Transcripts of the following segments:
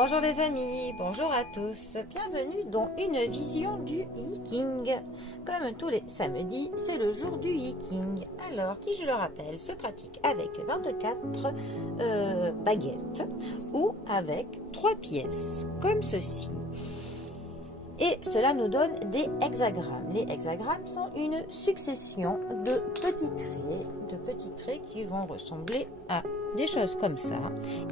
Bonjour les amis, bonjour à tous, bienvenue dans une vision du Yi-King. Comme tous les samedis, c'est le jour du Yi-King. Alors, qui je le rappelle, se pratique avec 24 baguettes ou avec 3 pièces, comme ceci. Et cela nous donne des hexagrammes. Les hexagrammes sont une succession de petits traits qui vont ressembler à des choses comme ça.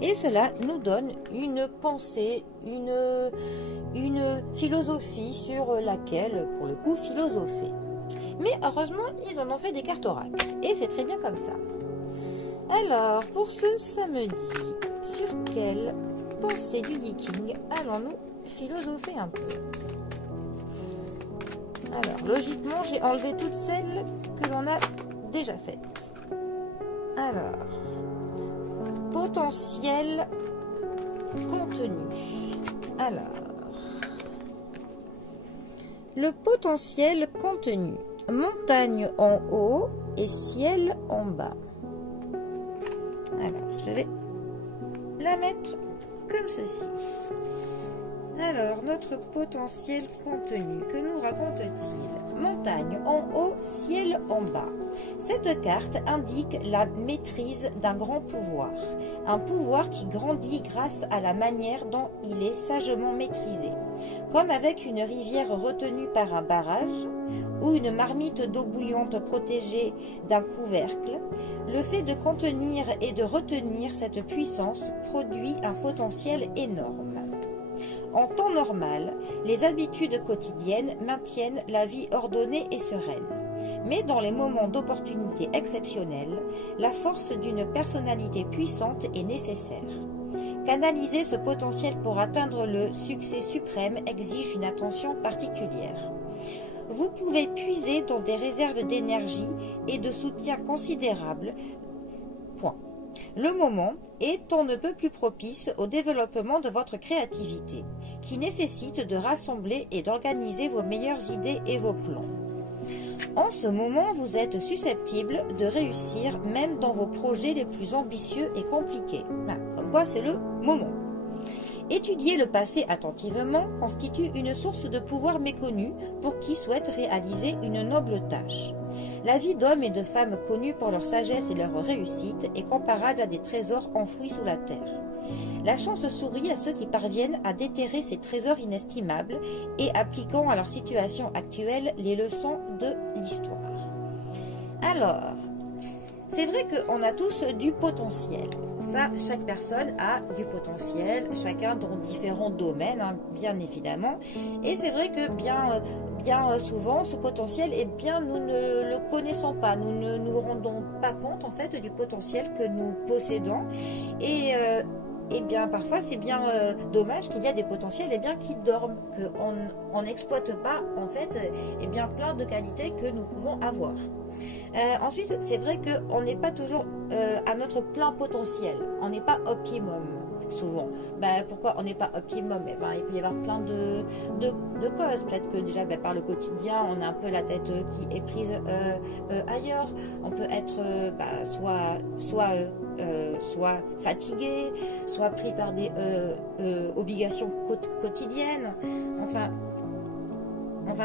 Et cela nous donne une pensée, une philosophie sur laquelle, pour le coup, philosopher. Mais heureusement, ils en ont fait des cartes oracles. Et c'est très bien comme ça. Alors, pour ce samedi, sur quelle pensée du Yi-King allons-nous philosopher un peu? Alors, logiquement, j'ai enlevé toutes celles que l'on a déjà faites. Alors, potentiel contenu. Alors, le potentiel contenu. Montagne en haut et ciel en bas. Alors, je vais la mettre comme ceci. Alors, notre potentiel contenu, que nous raconte-t-il? Montagne en haut, ciel en bas. Cette carte indique la maîtrise d'un grand pouvoir. Un pouvoir qui grandit grâce à la manière dont il est sagement maîtrisé. Comme avec une rivière retenue par un barrage ou une marmite d'eau bouillante protégée d'un couvercle, le fait de contenir et de retenir cette puissance produit un potentiel énorme. En temps normal, les habitudes quotidiennes maintiennent la vie ordonnée et sereine. Mais dans les moments d'opportunité exceptionnelle, la force d'une personnalité puissante est nécessaire. Canaliser ce potentiel pour atteindre le succès suprême exige une attention particulière. Vous pouvez puiser dans des réserves d'énergie et de soutien considérables. Point. Le moment est on ne peut plus propice au développement de votre créativité, qui nécessite de rassembler et d'organiser vos meilleures idées et vos plans. En ce moment, vous êtes susceptible de réussir même dans vos projets les plus ambitieux et compliqués. Comme quoi, c'est le moment. Étudier le passé attentivement constitue une source de pouvoir méconnue pour qui souhaite réaliser une noble tâche. La vie d'hommes et de femmes connus pour leur sagesse et leur réussite est comparable à des trésors enfouis sous la terre. La chance sourit à ceux qui parviennent à déterrer ces trésors inestimables et appliquant à leur situation actuelle les leçons de l'histoire. Alors, c'est vrai qu'on a tous du potentiel. Ça, chaque personne a du potentiel, chacun dans différents domaines, hein, bien évidemment. Et c'est vrai que bien souvent, ce potentiel, eh bien, nous ne le connaissons pas. Nous ne nous rendons pas compte, en fait, du potentiel que nous possédons. Et bien, parfois, c'est bien dommage qu'il y a des potentiels qui dorment, qu'on n'exploite pas, en fait, plein de qualités que nous pouvons avoir. Ensuite, c'est vrai qu'on n'est pas toujours à notre plein potentiel. On n'est pas optimum, souvent. Pourquoi on n'est pas optimum? Il peut y avoir plein de causes. Peut-être que déjà, par le quotidien, on a un peu la tête qui est prise ailleurs. On peut être soit fatigué, soit pris par des obligations quotidiennes. Enfin,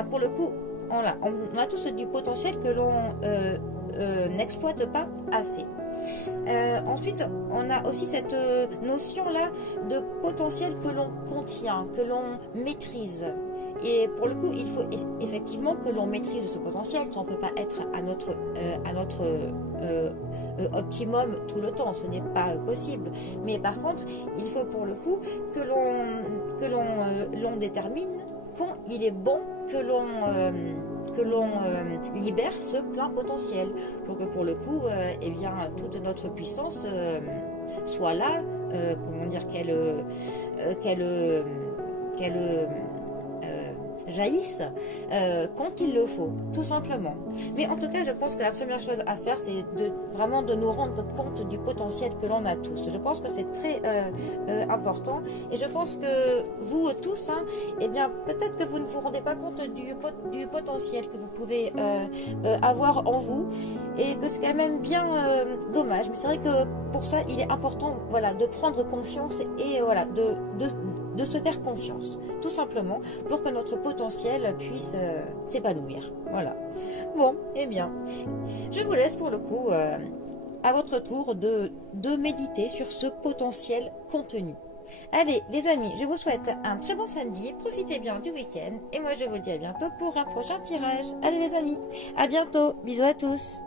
pour le coup, on a tous du potentiel que l'on n'exploite pas assez. Ensuite, on a aussi cette notion-là de potentiel que l'on contient, que l'on maîtrise. Et pour le coup, il faut effectivement que l'on maîtrise ce potentiel. On ne peut pas être à notre optimum tout le temps, ce n'est pas possible. Mais par contre, il faut pour le coup que l'on détermine quand il est bon que l'on libère ce plein potentiel pour que pour le coup toute notre puissance soit là, jaillisse quand il le faut, tout simplement. Mais en tout cas, je pense que la première chose à faire, c'est vraiment de nous rendre compte du potentiel que l'on a tous. Je pense que c'est très important, et je pense que vous tous, hein, eh bien, peut-être que vous ne vous rendez pas compte du potentiel que vous pouvez avoir en vous, et que c'est quand même bien dommage. Mais c'est vrai que pour ça, il est important, voilà, de prendre confiance et voilà, de se faire confiance, tout simplement, pour que notre potentiel puisse s'épanouir. Voilà. Bon, eh bien, je vous laisse pour le coup, à votre tour, de méditer sur ce potentiel contenu. Allez, les amis, je vous souhaite un très bon samedi, profitez bien du week-end, et moi je vous dis à bientôt pour un prochain tirage. Allez les amis, à bientôt, bisous à tous.